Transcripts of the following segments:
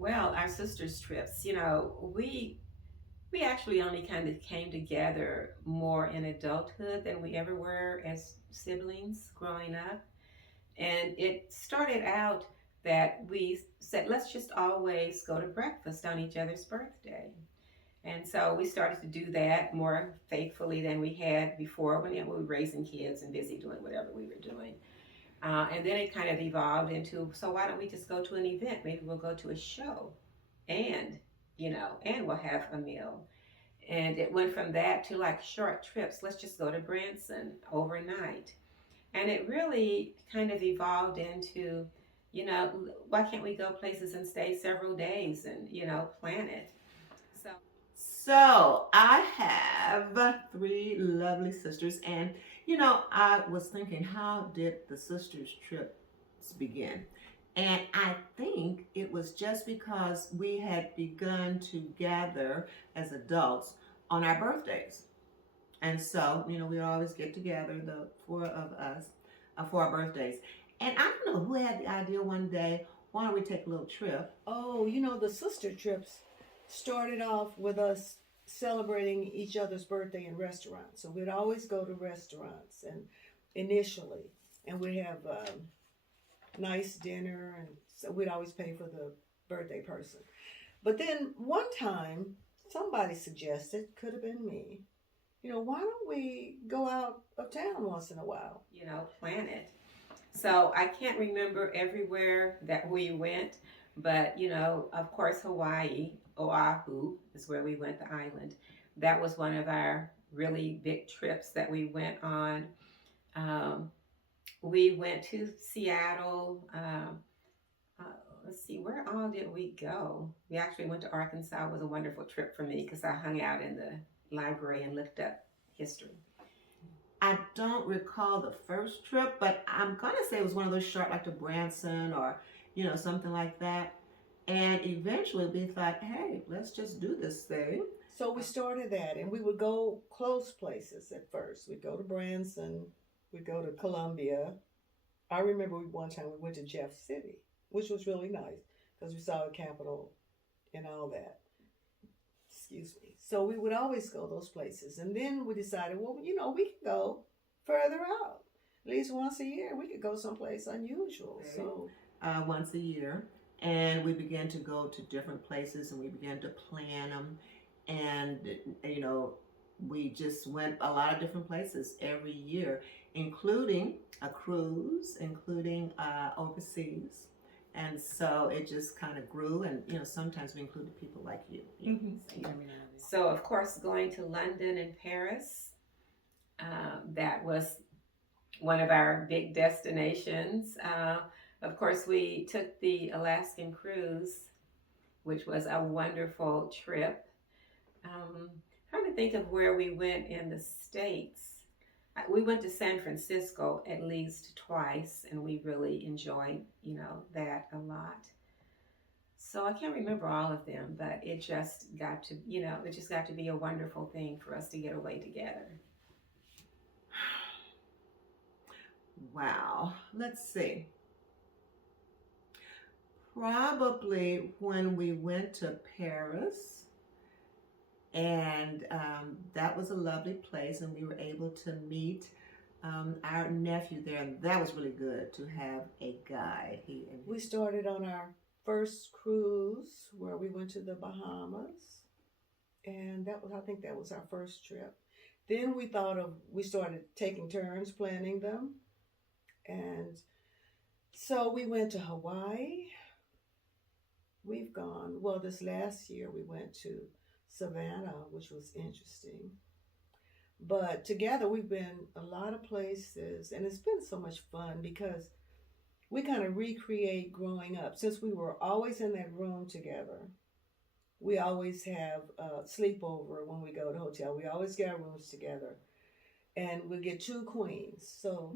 Well, our sisters' trips, we actually only kind of came together more in adulthood than we ever were as siblings growing up. And it started out that we said, let's just always go to breakfast on each other's birthday. And so we started to do that more faithfully than we had before when we were raising kids and busy doing whatever we were doing. And then it kind of evolved into, so why don't we just go to an event? Maybe we'll go to a show and, and we'll have a meal. And it went from that to like short trips. Let's just go to Branson overnight. And it really kind of evolved into, you know, why can't we go places and stay several days and, plan it? So, So I have three lovely sisters, and I was thinking, how did the sisters' trips begin? And I think it was just because we had begun to gather as adults on our birthdays. And so, we would always get together, the four of us, for our birthdays. And I don't know who had the idea one day, why don't we take a little trip? Oh, the sister trips started off with us celebrating each other's birthday in restaurants. So we'd always go to restaurants and initially, and we'd have nice dinner, and so we'd always pay for the birthday person. But then one time, somebody suggested, could have been me, why don't we go out of town once in a while? plan it. So I can't remember everywhere that we went, but of course, Hawaii, Oahu is where we went, the island. That was one of our really big trips that we went on. Um, we went to Seattle. Uh, let's see, where all did we go? We actually went to Arkansas. It was a wonderful trip for me because I hung out in the library and looked up history. I don't recall the first trip, but I'm gonna say it was one of those short, like to Branson or something like that. And eventually we thought, hey, let's just do this thing. So we started that, and we would go close places at first. We'd go to Branson, we'd go to Columbia. I remember one time we went to Jeff City, which was really nice because we saw the Capitol and all that. Excuse me. So we would always go those places. And then we decided, well, we could go further out. At least once a year, we could go someplace unusual. Okay. So Once a year. And we began to go to different places and we began to plan them. And, you know, we just went a lot of different places every year, including a cruise, including overseas. And so it just kind of grew, and sometimes we included people like you. So, of course, going to London and Paris, that was one of our big destinations. Of course, we took the Alaskan cruise, which was a wonderful trip. Trying to think of where we went in the States. We went to San Francisco at least twice, and we really enjoyed, that a lot. So I can't remember all of them, but it just got to be a wonderful thing for us to get away together. Wow. Let's see. Probably when we went to Paris, and that was a lovely place, and we were able to meet our nephew there, and that was really good to have a guide. We started on our first cruise where we went to the Bahamas, and I think that was our first trip. Then we started taking turns planning them, and so we went to Hawaii. This last year we went to Savannah, which was interesting. But together we've been a lot of places, and it's been so much fun because we kind of recreate growing up. Since we were always in that room together, we always have a sleepover when we go to hotel. We always get our rooms together, and we get two queens. So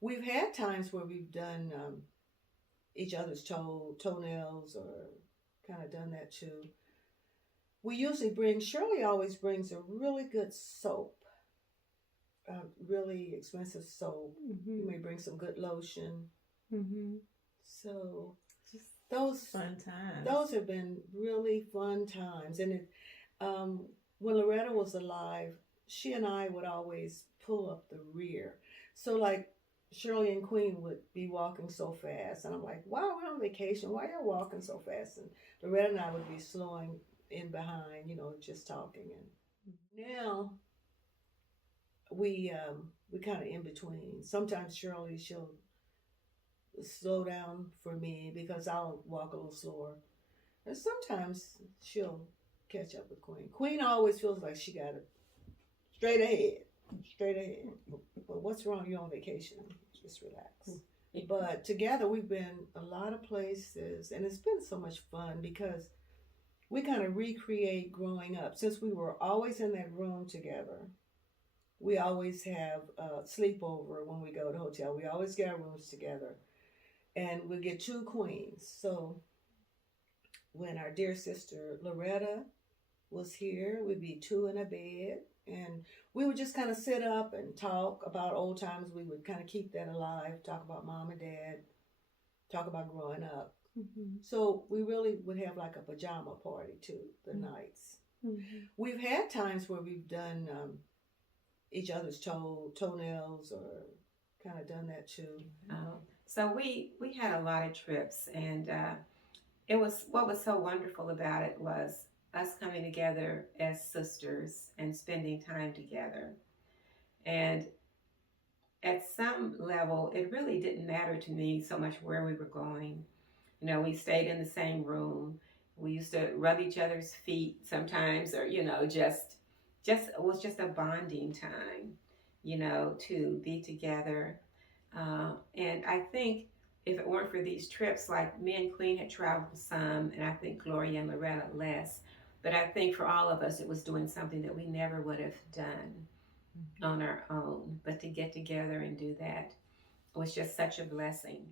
we've had times where we've done each other's toenails, or kind of done that too. Shirley always brings a really good soap, really expensive soap. You may bring some good lotion. Mm-hmm. So, Just those Fun times. those have been really fun times. And when Loretta was alive, she and I would always pull up the rear. So like Shirley and Queen would be walking so fast, and I'm like, "Wow, we're on vacation. Why y'all walking so fast?" And Loretta and I would be slowing in behind, just talking. And now we kind of in between. Sometimes she'll slow down for me because I'll walk a little slower. And sometimes she'll catch up with Queen. Queen always feels like she got it straight ahead. Straight ahead. But what's wrong? You're on vacation. Just relax. But together we've been a lot of places, and it's been so much fun because we kind of recreate growing up. Since we were always in that room together, we always have a sleepover when we go to the hotel. We always get our rooms together, and we get two queens. So when our dear sister Loretta was here, we'd be two in a bed, and we would just kind of sit up and talk about old times. We would kind of keep that alive, talk about mom and dad, talk about growing up. Mm-hmm. So we really would have like a pajama party too, the nights. Mm-hmm. We've had times where we've done each other's toenails, or kind of done that too. So we had a lot of trips, and it was what was so wonderful about it was us coming together as sisters and spending time together. And at some level, it really didn't matter to me so much where we were going. We stayed in the same room. We used to rub each other's feet sometimes, or just it was just a bonding time, to be together. And I think if it weren't for these trips, like me and Queen had traveled some, and I think Gloria and Loretta less. But I think for all of us, it was doing something that we never would have done on our own. But to get together and do that was just such a blessing.